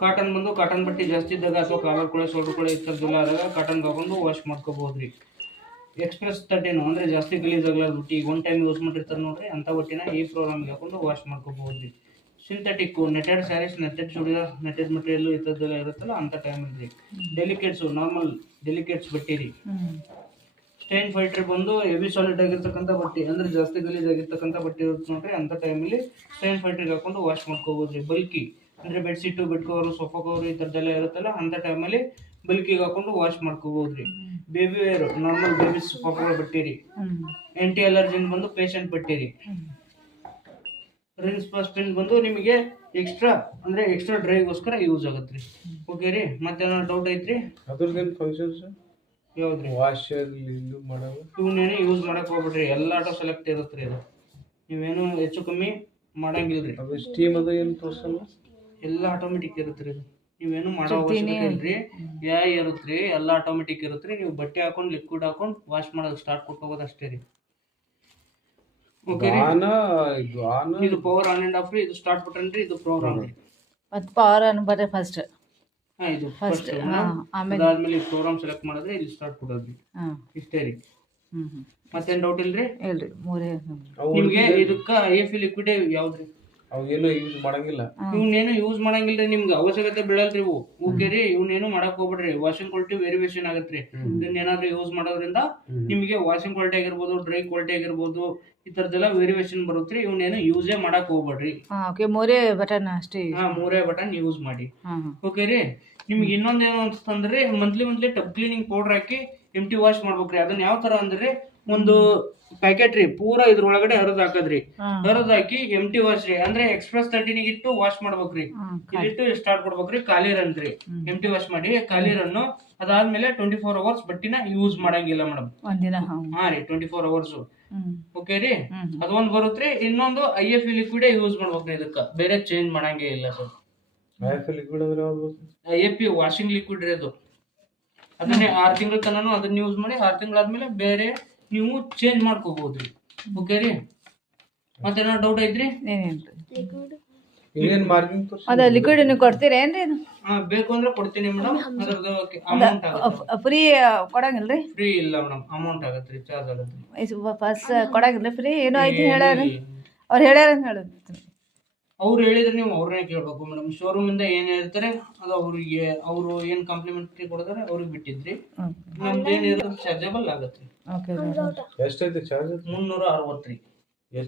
Cotton ಬಂದು cotton ಬಟ್ಟೆ ಜಾಸ್ತಿ ಇದ್ದಾಗ ಅಥವಾ ಕಾಲರ್ ಕೊಳೆ ಶೋಲ್ಡರ್ ಕೊಳೆ ಈ ಥರದ್ದೆಲ್ಲ ಆದಾಗ ಕಾಟನ್ ತಗೊಂಡು ವಾಶ್ ಮಾಡ್ಕೋಬಹುದ್ರಿ. ಎಕ್ಸ್ಪ್ರೆಸ್ 13 ಅಂದ್ರೆ ಜಾಸ್ತಿ ಗಲೀಜ್ ಆಗಲಾರ್ದ ಬಟ್ಟೆ, ಈಗ ಒನ್ ಟೈಮ್ ಯೂಸ್ ಮಾಡಿರ್ತಾರೆ ನೋಡ್ರಿ, ಅಂತ ಬಟ್ಟೆನ ಈ ಪ್ರೋಗ್ರಾಮ್ಗೆ ಹಾಕೊಂಡು ವಾಶ್ ಮಾಡ್ಕೋಬಹುದ್ರಿ. Synthetic netted saris, netted churidar, netted material ಈ ಥರದ್ದೆಲ್ಲ ಇರುತ್ತಲ್ಲ ಅಂತ ಟೈಮಲ್ಲಿ ಡೆಲಿಕೇಟ್ಸು ನಾರ್ಮಲ್ ಡೆಲಿಕೇಟ್ಸ್ ಬಟ್ಟೆ ರೀ. ಸ್ಟೈನ್ ಫೈಟರ್ ಬಂದು ಹೆವಿ ಸಾಲಿಡ್ ಆಗಿರ್ತಕ್ಕಂಥ ಬಟ್ಟೆ, ಅಂದ್ರೆ ಜಾಸ್ತಿ ಗಲೀಜ್ ಆಗಿರ್ತಕ್ಕಂಥ ಬಟ್ಟೆ ಇರುತ್ತೆ ನೋಡ್ರಿ, ಅಂತ ಟೈಮಲ್ಲಿ ಸ್ಟೈನ್ ಫೈಟರ್ಗೆ ಹಾಕೊಂಡು ವಾಶ್ ಮಾಡ್ಕೋಬೋದ್ರಿ. ಬಲ್ಕಿ ಅಂದ್ರೆ bedsheet, bed cover, sofa cover ಈ ಥರದ್ದೆಲ್ಲ ಇರುತ್ತಲ್ಲ ಅಂತ ಟೈಮಲ್ಲಿ ಬಲ್ಕಿಗೆ ಹಾಕೊಂಡು ವಾಶ್ ಮಾಡ್ಕೋಬೋದ್ರಿ. ಬೇಬಿ ವೇರ್ ನಾರ್ಮಲ್ ಬೇಬೀಸ್ ಪಾಪಗಳ ಬಟ್ಟೆ ರೀ. ಆಂಟಿ ಅಲರ್ಜಿನ್ ಬಂದು ಪೇಷಂಟ್ ಬಟ್ಟೆ ರೀ. ರಿನ್ಸ್ ಪ್ಲಸ್ ಸ್ಪಿನ್ ಬಂದು ನಿಮಗೆ ಎಕ್ಸ್ಟ್ರಾ ಡ್ರೈಗೋಸ್ಕರ ಯೂಸ್ ಆಗತ್ರಿ. ಓಕೆ ರೀ, ಮತ್ತೇನಾದ್ರು ಡೌಟ್ ಐತ್ರಿ? ಅದ್ರದ್ದೇನು ಫಂಕ್ಷನ್ಸ್ ಯಾವ್ದ್ರಿ? ವಾಷರ್ ಮಾಡೋದು ಇವನ್ನೇನು ಯೂಸ್ ಮಾಡಕ್ ಹೋಗ್ಬಿಡ್ರಿ, ಎಲ್ಲ ಆಟೋ ಸೆಲೆಕ್ಟ್ ಇರುತ್ರಿ. ಇದು ನೀವೇನು ಹೆಚ್ಚು ಕಮ್ಮಿ ಮಾಡಂಗಿಲ್ರಿ. ಅದು ಸ್ಟೀಮ್ ಅದು ಏನು ತೋರ್ಸಲ್ಲ, ಎಲ್ಲ ಆಟೋಮೆಟಿಕ್ ಇರುತ್ರಿ. ಇದು ನೀವೇನು ಮಾಡೋ ಅವಶ್ಯಕತೆ ಇಲ್ರಿ, ಇರುತ್ರಿ, ಎಲ್ಲ ಆಟೋಮೆಟಿಕ್ ಇರುತ್ರಿ. ನೀವು ಬಟ್ಟೆ ಹಾಕೊಂಡು ಲಿಕ್ವಿಡ್ ಹಾಕೊಂಡು ವಾಶ್ ಮಾಡೋದು ಸ್ಟಾರ್ಟ್ ಕೊಟ್ಟು ಹೋಗೋದು ಅಷ್ಟೇ ರೀ. ಓಕೆ ರೀ, ಇದು ಪವರ್ ಆನ್ ಅಂಡ್ ಆಫ್ ರೀ. ಇದು ಸ್ಟಾರ್ಟ್ ಬಟನ್ ರೀ, ಇದು ಪ್ರೋಗ್ರಾಮ್ ರೀ. ಮತ್ತೆ ಪವರ್ ಆನ್ ಬರೆ ಫಸ್ಟ್. ಇದು ಫಸ್ಟ್ ಅದಾದ್ಮೇಲೆ ಪ್ರೋಗ್ರಾಮ್ ಸೆಲೆಕ್ಟ್ ಮಾಡಿದ್ರೆ ಇಲ್ಲಿ ಸ್ಟಾರ್ಟ್ ಕೊಡೋದ್ರಿ. ಇಷ್ಟೇ ರೀ, ಮತ್ತೇನ್ ಡೌಟ್ ಇಲ್ರಿ? ಹೇಳ್ರಿ. ಮೂರೇ ನಿಮ್ಗೆ ಇದಕ್ಕ AF ಲಿಕ್ವಿಡ್ ಯಾವ್ದ್ರಿ? ಅವೇನು ಯೂಸ್ ಮಾಡಂಗಿಲ್ಲ. ಇವನ್ನೇನು ಯೂಸ್ ಮಾಡಂಗಿಲ್ರಿ, ನಿಮ್ಗೆ ಅವಶ್ಯಕತೆ ಬೀಳಲ್ರಿ ಇವು. ಓಕೆ ರೀ, ಇವನ್ನೇನು ಮಾಡಕ್ ಹೋಗ್ಬಿಡ್ರಿ. ವಾಷಿಂಗ್ ಕ್ವಾಲಿಟಿ ವೇರಿಯೇಷನ್ ಆಗತ್ರಿ. ಇದನ್ನ ಏನಾದ್ರು ಯೂಸ್ ಮಾಡೋದ್ರಿಂದ ನಿಮಗೆ ವಾಷಿಂಗ್ ಕ್ವಾಲಿಟಿ ಆಗಿರ್ಬೋದು, ಡ್ರೈ ಕ್ವಾಲಿಟಿ ಆಗಿರ್ಬೋದು, ಈ ತರದೆಲ್ಲ ವೇರಿಯೇಷನ್ ಬರುತ್ತ್ರಿ. ಇವನ್ನೇನು ಯೂಸೇ ಮಾಡಕ್ ಹೋಗ್ಬೇಡ್ರಿ. ಓಕೆ, ಮೂರೇ ಬಟನ್ ಅಷ್ಟೇ. ಮೂರೇ ಬಟನ್ ಯೂಸ್ ಮಾಡಿ. ಓಕೆ ರೀ, ನಿಮ್ಗೆ ಇನ್ನೊಂದೇನು ಅಂತಂದ್ರೆ ಮಂತ್ಲಿ ಟಬ್ ಕ್ಲೀನಿಂಗ್ ಪೌಡರ್ ಹಾಕಿ ಎಂಟಿ ವಾಶ್ ಮಾಡ್ಬೇಕ್ರಿ. ಅದನ್ನ ಯಾವ ತರ ಅಂದ್ರೆ ಒಂದು ಪ್ಯಾಕೆಟ್ ರೀ, ಪೂರಾ ಇದ್ರೊಳಗಡೆ ಹರಿದ್ ಹಾಕದ್ರಿ. ಹರಿದ್ ಹಾಕಿ ಎಂಟಿ ವಾಶ್ ರೀ, ಅಂದ್ರೆ ಎಕ್ಸ್ಪ್ರೆಸ್ 13 ಇಟ್ಟು ವಾಶ್ ಮಾಡ್ಬೇಕ್ರಿ. ಇಲ್ಲಿಟ್ಟು ಸ್ಟಾರ್ಟ್ ಕೊಡ್ಬೇಕ್ರಿ. ಖಾಲಿ ರನ್ ರೀ, ಎಂಟಿ ವಾಶ್ ಮಾಡಿ ಖಾಲಿ ರನ್. ಅದಾದ್ಮೇಲೆ 24 ಅವರ್ಸ್ ಬಟ್ಟಿನ ಯೂಸ್ ಮಾಡಂಗಿಲ್ಲ ಮೇಡಮ್. ಹಾ ರೀ, 24 ಅವರ್ಸ್. ಓಕೆ ರೀ, ಅದೊಂದು ಬರುತ್ತ್ರಿ. ಇನ್ನೊಂದು IF ಲಿಕ್ವಿಡ್ ಯೂಸ್ ಮಾಡ್ಬೇಕ್ರಿ. ಇದಕ್ಕ ಬೇರೆ ಚೇಂಜ್ ಮಾಡಂಗೇ ಇಲ್ಲ ಸರ್. IF ವಾಷಿಂಗ್ ಲಿಕ್ವಿಡ್ ರೀ ಅದು. ಅದನ್ನೇ 6 ತಿಂಗಳ ತನಕ ಅದನ್ನ ಯೂಸ್ ಮಾಡಿ, 6 ತಿಂಗಳಾದ್ಮೇಲೆ ಬೇರೆ ನೀವು ಚೇಂಜ್ ಮಾಡ್ಕೋಬಹುದ್ರಿ. ಓಕೆ ರೀ, ಮತ್ತೇನೋ ಡೌಟ್ ಐತ್ರಿ? ಅದ ಲಿಕ್ವಿಡ್ ನೀವು ಕೊಡ್ತೀರೇನ್ರಿ? ಬೇಕು ಅಂದ್ರೆ ಕೊಡ್ತೀನಿ ಮೇಡಮ್. ಅದ್ರದ್ದು ಅಮೌಂಟ್ ಆಗುತ್ತೆ. ಫ್ರೀ ಕೊಡಂಗಿಲ್ರಿ? ಫ್ರೀ ಇಲ್ಲ ಮೇಡಮ್, ಅಮೌಂಟ್ ಆಗತ್ರಿ, ಚಾರ್ಜ್ ಆಗತ್ರಿ. ಫಸ್ಟ್ ಕೊಡಂಗಿಲ್ರಿ ಫ್ರೀ? ಏನೋ ಐತಿ ಹೇಳ್ಯಾರ, ಅವ್ರು ಹೇಳ್ಯಾರ ಅಂತ ಹೇಳುದು. ಅವ್ರು ಹೇಳಿದ್ರೆ ನೀವು ಅವ್ರನ್ನೇ ಕೇಳ್ಬೇಕು ಮೇಡಮ್. ಶೋರೂಮ್ ಇಂದ ಏನ್ ಹೇಳ್ತಾರೆ ಅದು ಅವ್ರಿಗೆ, ಅವರು ಏನ್ ಕಾಂಪ್ಲಿಮೆಂಟರಿ ಕೊಡ್ತಾರೆ ಅವ್ರಿಗೆ ಬಿಟ್ಟಿದ್ರಿ. ನಮ್ದು ಏನಿರೋದು ಚಾರ್ಜಬಲ್ ಆಗತ್ರಿ. ಎಷ್ಟೈತಿ ಚಾರ್ಜ್? 360 ರೀ.